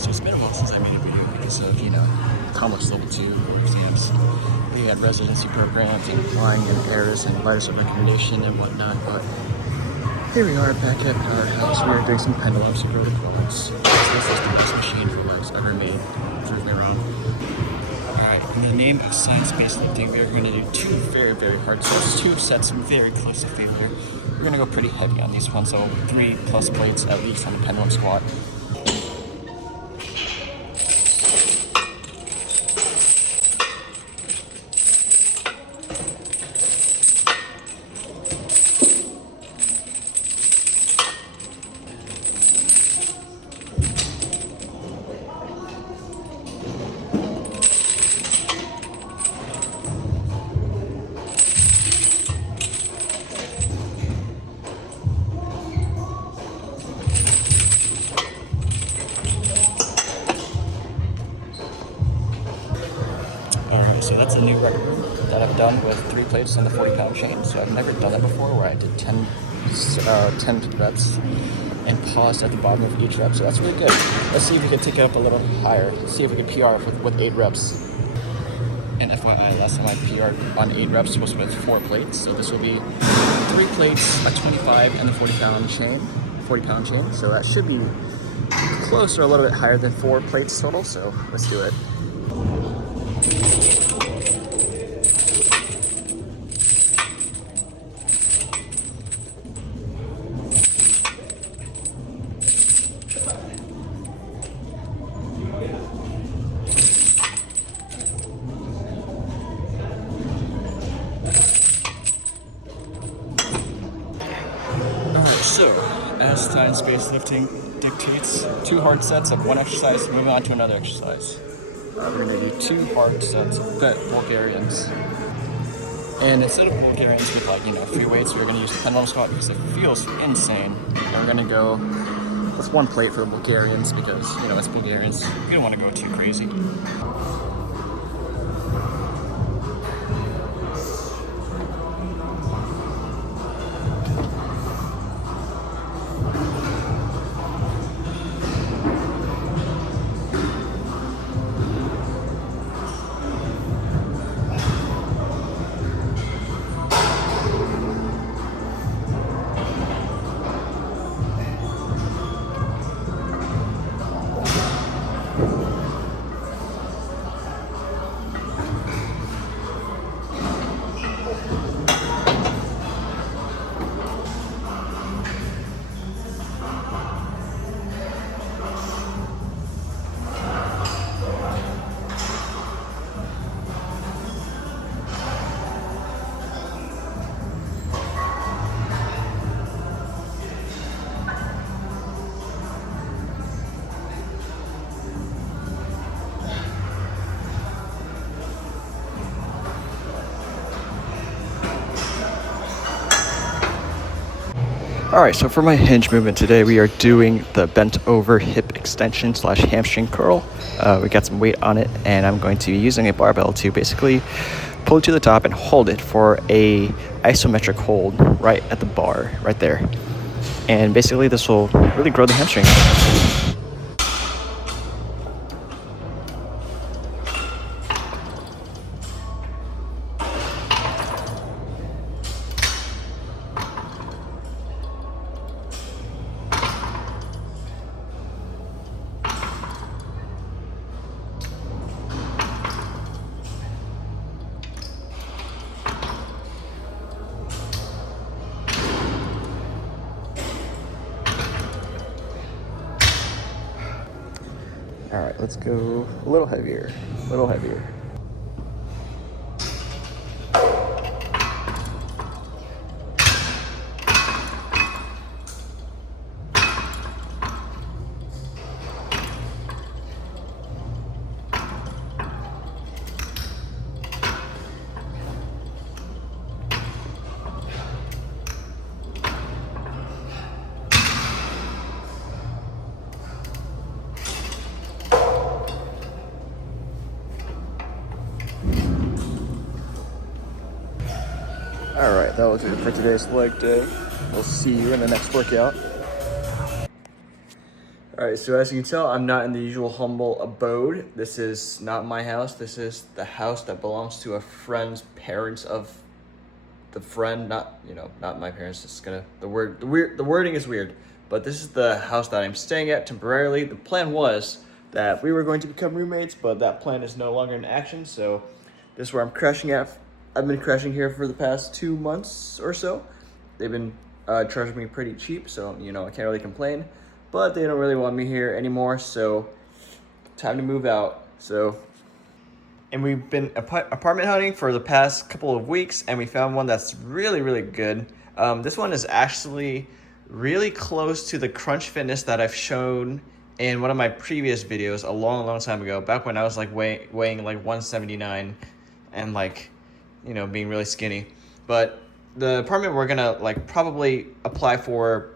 So it's been a while since I made a video because of, Comlex Level 2 exams. We had residency programs and flying and errors and letters of recommendation and whatnot, but here we are back at Powerhouse. We are doing some pendulums and vertical quads. This is the best machine for legs ever made. Prove me wrong. Alright, in the name of science-based lifting, we are going to do two very, very hard sets. Two sets very close to failure. We're going to go pretty heavy on these ones, so 3+ plates at least on the pendulum squat. Alright, so that's a new record that I've done with 3 plates on the 40-pound chain. So I've never done that before, where I did 10 reps and paused at the bottom of each rep. So that's really good. Let's see if we can take it up a little higher. Let's see if we can PR with 8 reps. And FYI, last time I PR'd on 8 reps was with 4 plates. So this will be 3 plates, a 25, and the 40-pound chain. 40-pound chain. So that should be close or a little bit higher than 4 plates total. So let's do it. So, as science-based lifting dictates, 2 hard sets of 1 exercise, moving on to another exercise. We're going to do 2 hard sets of Bulgarians. And instead of Bulgarians with free weights, we're going to use the pendulum squat because it feels insane. And we're going to go with 1 plate for the Bulgarians because, it's Bulgarians. We don't want to go too crazy. Alright, so for my hinge movement today, we are doing the bent over hip extension / hamstring curl. We got some weight on it, and I'm going to be using a barbell to basically pull it to the top and hold it for a isometric hold right at the bar, right there. And basically this will really grow the hamstring. Alright, let's go a little heavier, Alright, that was it for today's leg day. We'll see you in the next workout. All right, so as you can tell, I'm not in the usual humble abode. This is not my house. This is the house that belongs to a friend's parents of the friend, not my parents. It's gonna the wording is weird, but this is the house that I'm staying at temporarily. The plan was that we were going to become roommates, but that plan is no longer in action. So this is where I'm crashing at. I've been crashing here for the past 2 months or so. They've been charging me pretty cheap, so I can't really complain. But they don't really want me here anymore, so time to move out. And we've been apartment hunting for the past couple of weeks, and we found one that's really, really good. This one is actually really close to the Crunch Fitness that I've shown in one of my previous videos a long, long time ago, back when I was like weighing like 179 and like, being really skinny. But the apartment we're gonna like probably apply for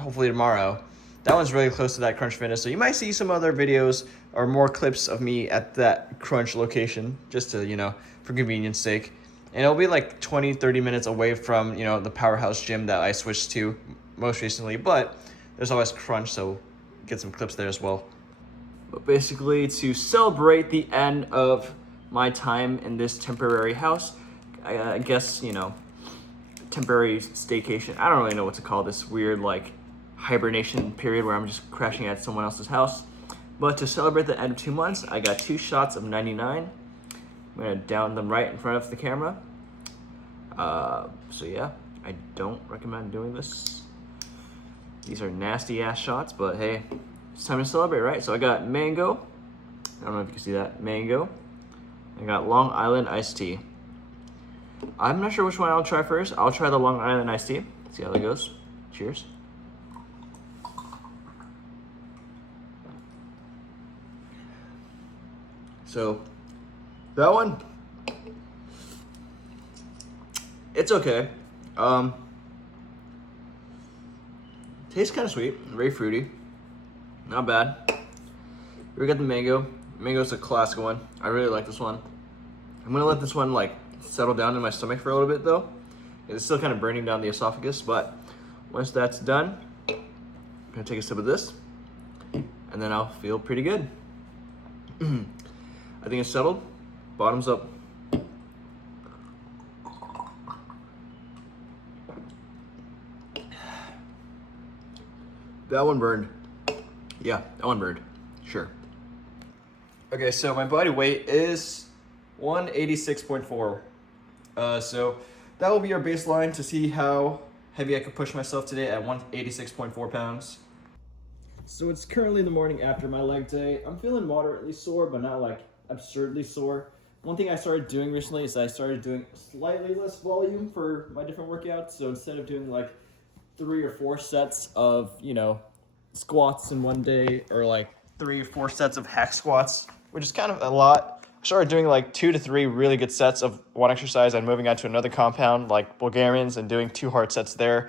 hopefully tomorrow, that one's really close to that Crunch Fitness, so you might see some other videos or more clips of me at that Crunch location, just to, for convenience sake. And it'll be like 20-30 minutes away from, the Powerhouse gym that I switched to most recently, but there's always Crunch, so get some clips there as well. But basically, to celebrate the end of my time in this temporary house, I guess, temporary staycation, I don't really know what to call this weird, like, hibernation period where I'm just crashing at someone else's house. But to celebrate the end of 2 months, I got 2 shots of 99. I'm gonna down them right in front of the camera. So yeah, I don't recommend doing this. These are nasty ass shots, but hey, it's time to celebrate, right? So I got mango. I don't know if you can see that. Mango. I got Long Island iced tea. I'm not sure which one I'll try first. I'll try the Long Island iced tea. See how that goes. Cheers. So, that one, it's okay. Tastes kind of sweet, very fruity, not bad. We got the mango. Mango's a classic one. I really like this one. I'm gonna let this one like settle down in my stomach for a little bit though. It's still kind of burning down the esophagus, but once that's done, I'm gonna take a sip of this, and then I'll feel pretty good. I think it's settled. Bottoms up. That one burned. Yeah, that one burned. Sure. Okay, so my body weight is 186.4. So that will be our baseline to see how heavy I can push myself today at 186.4 pounds. So it's currently the morning after my leg day. I'm feeling moderately sore, but not like absurdly sore. One thing I started doing recently is I started doing slightly less volume for my different workouts. So instead of doing like 3 or 4 sets of, squats in one day, or like 3 or 4 sets of hack squats, which is kind of a lot, I started doing like 2 to 3 really good sets of one exercise and moving on to another compound like Bulgarians and doing 2 hard sets there.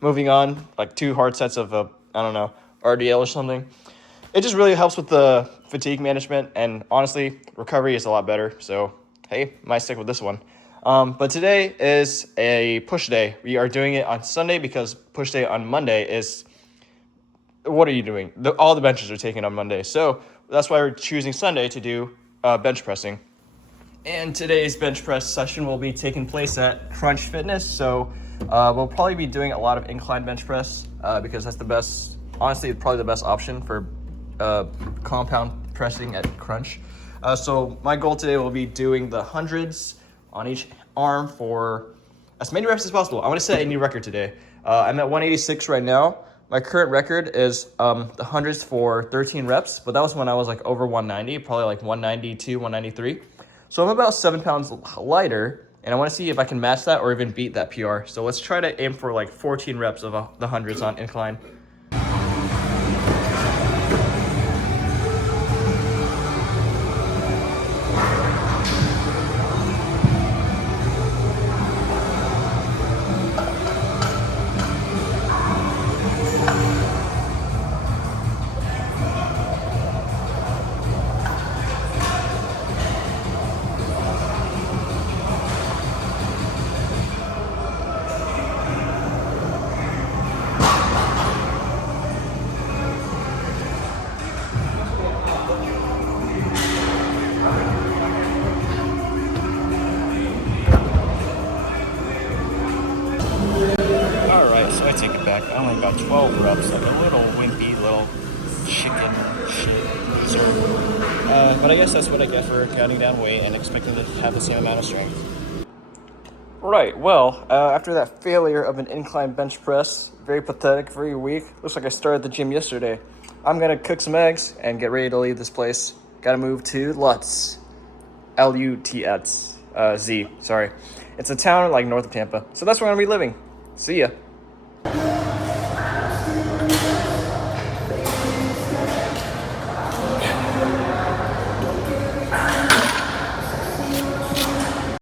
Moving on, like 2 hard sets of, RDL or something. It just really helps with the fatigue management, and honestly, recovery is a lot better. So, hey, might stick with this one. But today is a push day. We are doing it on Sunday because push day on Monday is... What are you doing? All the benches are taken on Monday. So that's why we're choosing Sunday to do bench pressing. And today's bench press session will be taking place at Crunch Fitness. So we'll probably be doing a lot of incline bench press because that's the best, honestly, probably the best option for compound pressing at Crunch. So my goal today will be doing the hundreds on each arm for as many reps as possible. I want to set a new record today. I'm at 186 right now. My current record is the hundreds for 13 reps, but that was when I was like over 190, probably like 192, 193. So I'm about 7 pounds lighter, and I want to see if I can match that or even beat that PR. So let's try to aim for like 14 reps of the hundreds on incline. 12 reps, like a little wimpy little chicken shit. So, but I guess that's what I get for cutting down weight and expecting to have the same amount of strength. Right, well, after that failure of an incline bench press, very pathetic, very weak, looks like I started the gym yesterday. I'm gonna cook some eggs and get ready to leave this place. Gotta move to Lutz. Lutz. Z, sorry. It's a town like north of Tampa, so that's where I'm gonna be living. See ya.